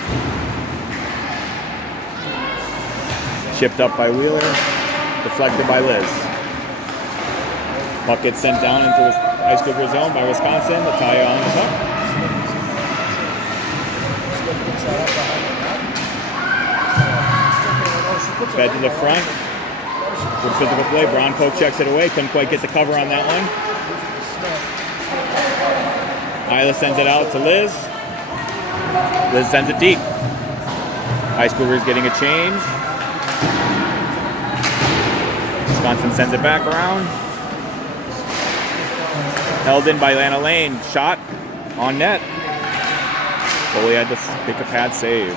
Chipped up by Wheeler. Deflected by Liz. Puck gets sent down into his Ice Cougars zone by Wisconsin. Natalia on the puck. Fed to the front. Good physical play. Brown poke checks it away. Couldn't quite get the cover on that one. Isla sends it out to Liz. Liz sends it deep. Ice Cougars getting a change. Wisconsin sends it back around. Held in by Anna Lane. Shot on net. Goalie had to pick a pad save.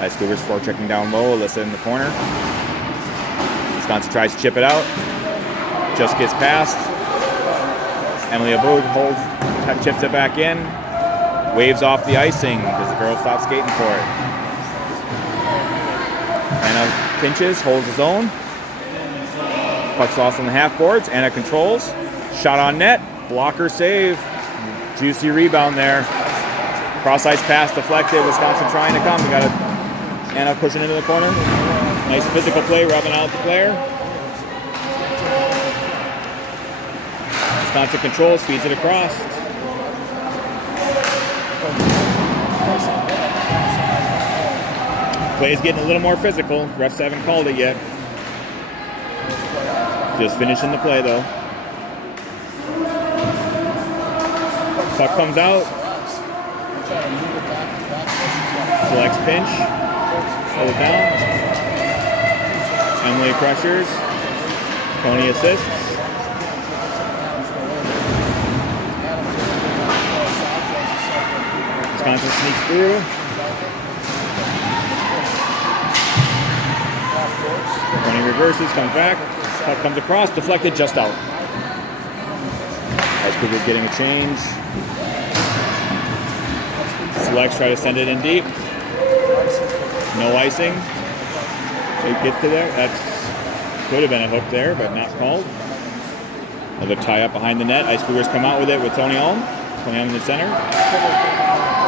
Ice Cougars forechecking down low. Alyssa in the corner. Wisconsin tries to chip it out. Just gets past. Emily Abood chips it back in. Waves off the icing because the girl stopped skating for it. pinches, holds his own. Puck's lost on the half boards. Anna controls. Shot on net. Blocker save. Juicy rebound there. Cross ice pass deflected. Wisconsin trying to come. We got Anna pushing into the corner. Nice physical play, rubbing out the player. Wisconsin controls, feeds it across. Play is getting a little more physical. Refs haven't called it yet. Just finishing the play though. Puck comes out. Selects pinch. Slow it down. Emily pressures. Tony assists. Wisconsin sneaks through. Tony reverses, comes back. Puck comes across, deflected, just out. As Cougars getting a change. Selects, try to send it in deep. No icing. They get to there. That could have been a hook there, but not called. Another tie up behind the net. Ice Cougars come out with it with Tony Alm. Tony Alm in the center.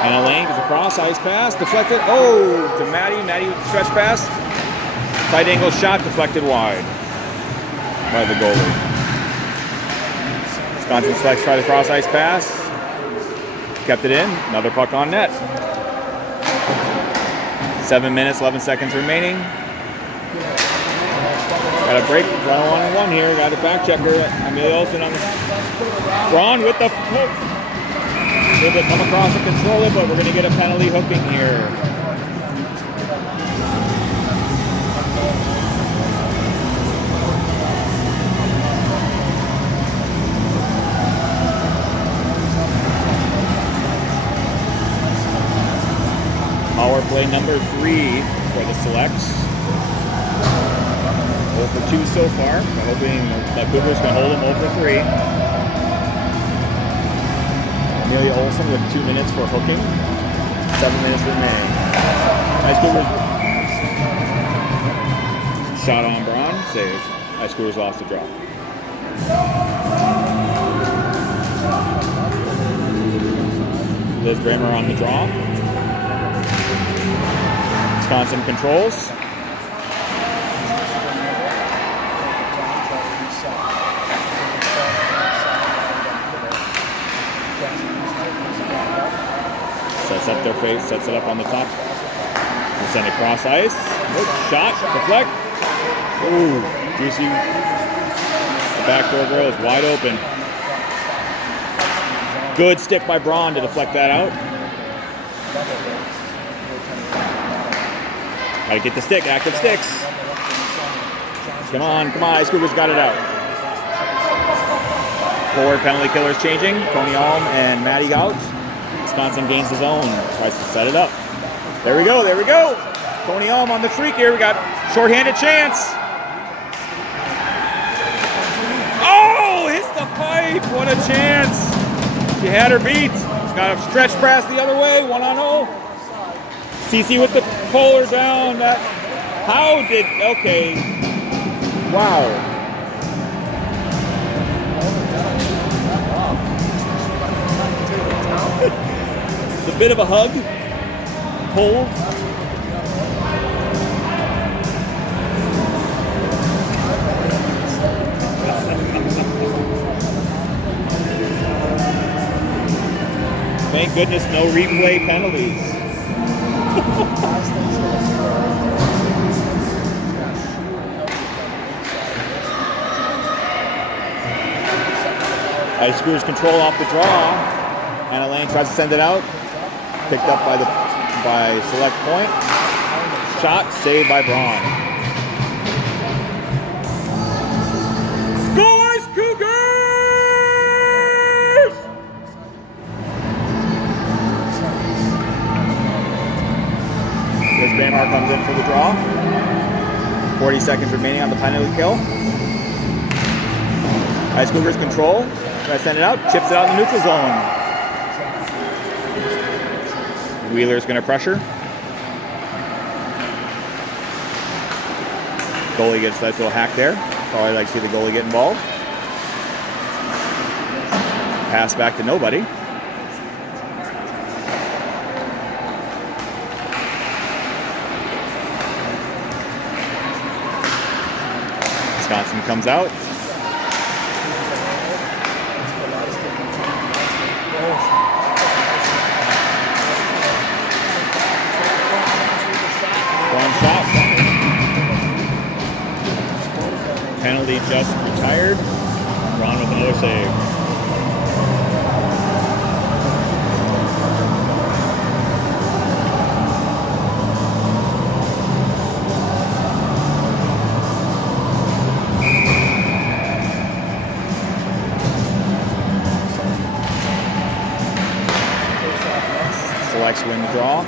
Anna Lane goes across, ice pass, deflected. Oh, to Maddie. Maddie stretch pass. Tight angle shot, deflected wide by the goalie. Wisconsin Selects try the cross ice pass. Kept it in. Another puck on net. 7 minutes, 11 seconds remaining. Got a break. Run 1-on-1 here. Got a back checker. Amelia Olsen on the. Braun with the hook. Able to come across and control it, but we're going to get a penalty hooking here. Power play number 3 for the Selects. 0 for 2 so far. I'm hoping that Cougars can hold them 0 for 3. Amelia Olsen with 2 minutes for hooking. 7 minutes remaining. Ice Cougars. Shot on Braun. Save. Ice Cougars lost the draw. Liz Bramer on the draw. Wisconsin controls. Sets up their face, sets it up on the top. We'll send it cross ice. Nope. Shot, deflect. Ooh, juicy. The backdoor girl is wide open. Good stick by Braun to deflect that out. Gotta get the stick, active sticks. Come on, Ice Cougars got it out. Forward penalty killers changing. Tony Alm and Maddie out. Wisconsin gains his own, tries to set it up. There we go. Tony Alm on the streak here. We got shorthanded chance. Oh, hits the pipe. What a chance. She had her beat. She's got a stretch pass the other way, 1-on-0. CC with the puller down. Okay. Wow. It's a bit of a hug. Pull. Thank goodness no replay penalties. Ice Cougars control off the draw. Anna Lane tries to send it out. Picked up by Select point. Shot saved by Braun. Scores Cougars! Liz Baymar comes in for the draw. 40 seconds remaining on the penalty kill. Ice Cougars control. Try to send it out. Chips it out in the neutral zone. Wheeler's going to pressure. Goalie gets a nice little hack there. Probably like to see the goalie get involved. Pass back to nobody. Wisconsin comes out. One shot. Penalty just retired. Ron with another save. Selects win the draw.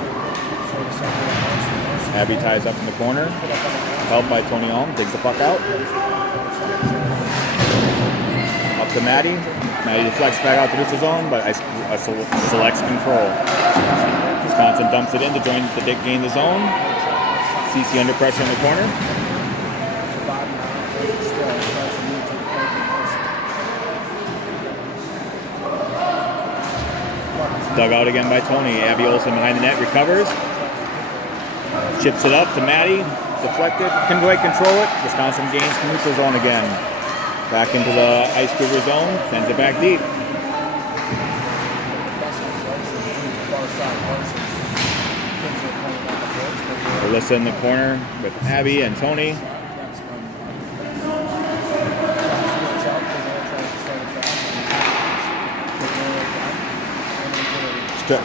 Abby ties up in the corner. Helped by Tony Alm. Digs the puck out. Up to Maddie. Maddie deflects back out to neutral zone, but selects control. Wisconsin dumps it in to gain the zone. CC under pressure in the corner. Dug out again by Tony. Abby Olsen behind the net, recovers. Chips it up to Maddie. Deflected. Couldn't quite control it. Wisconsin gains the neutral zone again. Back into the Ice Cougar zone. Sends it back deep. Alyssa in the corner with Abby and Tony.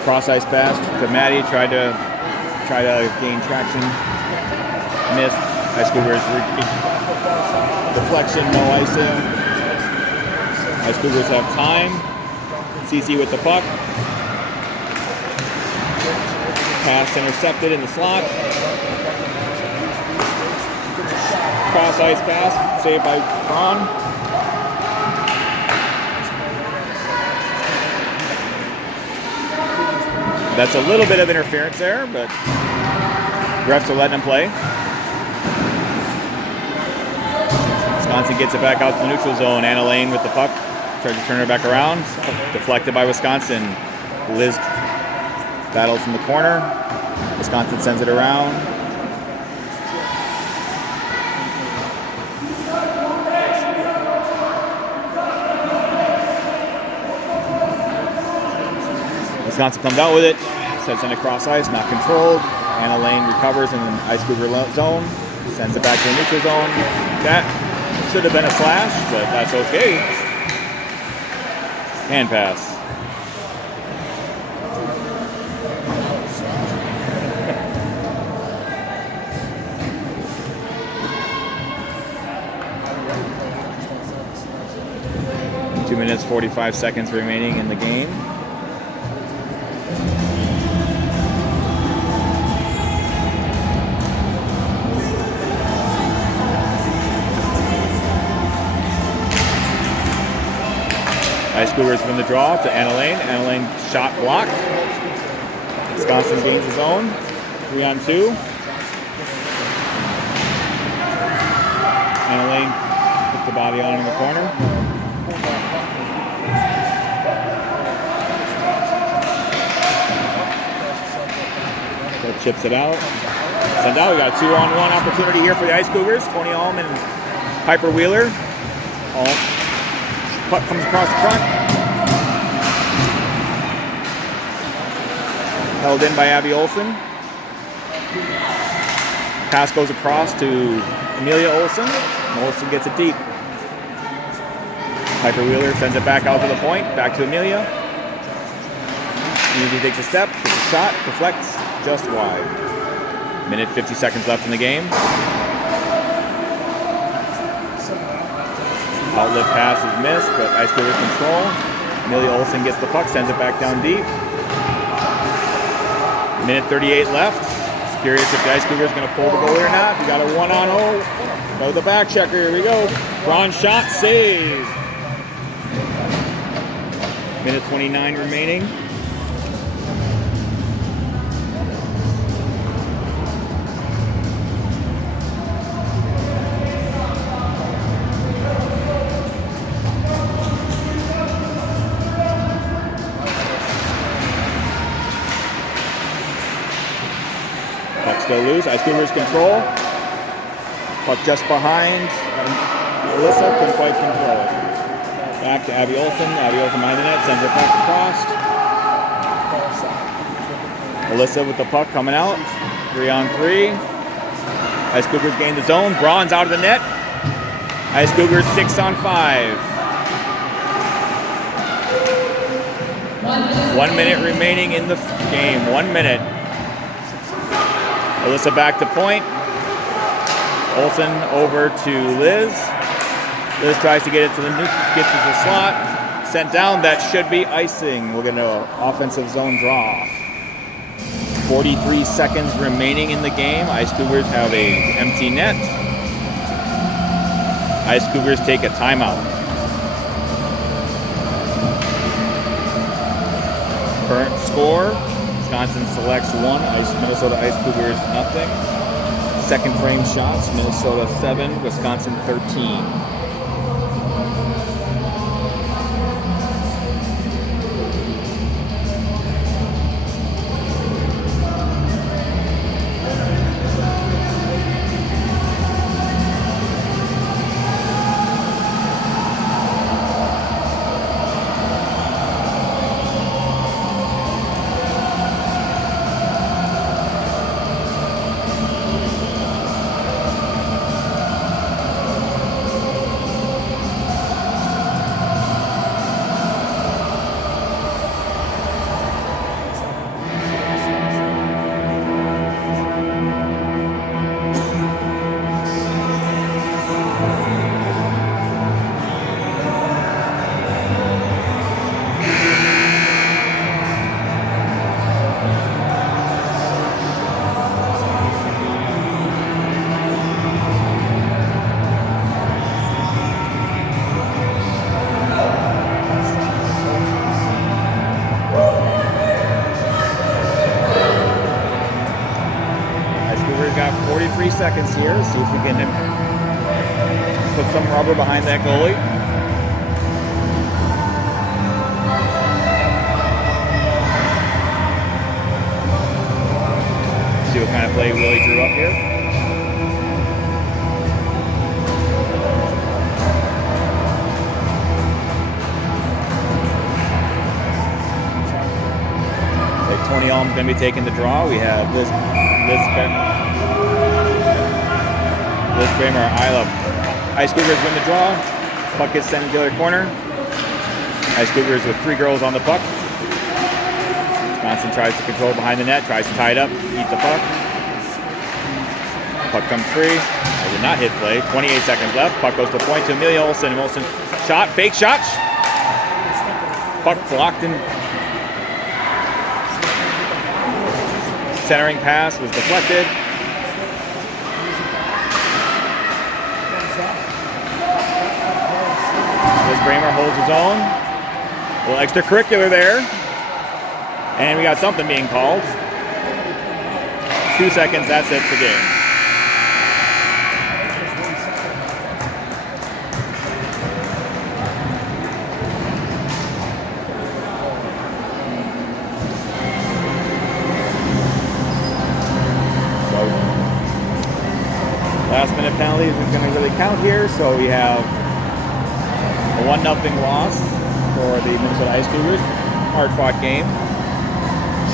Cross ice pass to Maddie. Tried to gain traction. Missed. Ice Cougars deflection, no icing. Ice Cougars have time. CC with the puck. Pass intercepted in the slot. Cross ice pass saved by Ron. That's a little bit of interference there, but refs are letting him play. Wisconsin gets it back out to the neutral zone. Anna Lane with the puck. Tries to turn her back around. Deflected by Wisconsin. Liz battles in the corner. Wisconsin sends it around. Wisconsin comes out with it, sends it across ice, not controlled. Anna Lane recovers in the Ice Cougar zone, sends it back to the neutral zone. That should have been a slash, but that's okay. Hand pass. Two minutes, 45 seconds remaining in the game. Ice Cougars win the draw to Anna Lane. Anna Lane shot blocked. Wisconsin gains his own. 3-on-2. Anna Lane put the body on in the corner. So chips it out. Send out. We got a 2-on-1 opportunity here for the Ice Cougars. Tony Alm and Piper Wheeler. Puck comes across the front. Held in by Abby Olsen. Pass goes across to Amelia Olsen. Olsen gets it deep. Piper Wheeler sends it back out to the point. Back to Amelia. Amelia takes a step, gets a shot, deflects just wide. Minute 50 seconds left in the game. Outlet pass is missed, but Ice Cougars control. Amelia Olsen gets the puck, sends it back down deep. Minute 38 left. Curious if the Ice Cougars going to pull the goalie or not. We got a 1-on-0. Go the back checker. Here we go. Ron shot save. Minute 29 remaining. Ice Cougars control. Puck just behind. Alyssa couldn't quite control it. Back to Abby Olsen. Abby Olsen behind the net, sends it back across. Alyssa with the puck coming out. 3-on-3. Ice Cougars gain the zone. Braun's out of the net. Ice Cougars 6-on-5. 1 minute remaining in the game. 1 minute. Alyssa back to point. Olsen over to Liz. Liz tries to get it to the slot. Sent down. That should be icing. We're going to offensive zone draw. 43 seconds remaining in the game. Ice Cougars have a empty net. Ice Cougars take a timeout. Current score, Wisconsin selects 1, Minnesota Ice Cougars nothing. Second frame shots, Minnesota 7, Wisconsin 13. Got 43 seconds here. See if we can put some rubber behind that goalie. See what kind of play Willie drew up here. Like 20 Ulm's going to be taking the draw. We have Liz Kramer, Isla. Ice Cougars win the draw. Puck gets sent into the other corner. Ice Cougars with 3 girls on the puck. Wisconsin tries to control behind the net, tries to tie it up, eat the puck. Puck comes free. They did not hit play. 28 seconds left. Puck goes to the point to Amelia Olsen. Olsen shot, fake shot. Puck blocked in. Centering pass was deflected. Liz Bramer holds his own. A little extracurricular there. And we got something being called. 2 seconds, that's it for game. Last minute penalties is going to really count here, so we have a 1-0 loss for the Minnesota Ice Cougars. Hard fought game.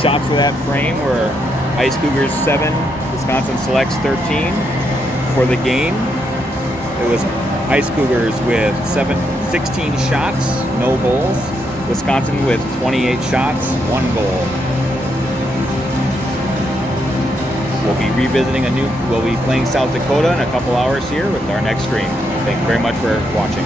Shots for that frame were Ice Cougars 7, Wisconsin Selects 13. For the game, it was Ice Cougars with 16 shots, no goals. Wisconsin with 28 shots, 1 goal. We'll be revisiting we'll be playing South Dakota in a couple hours here with our next stream. Thank you very much for watching.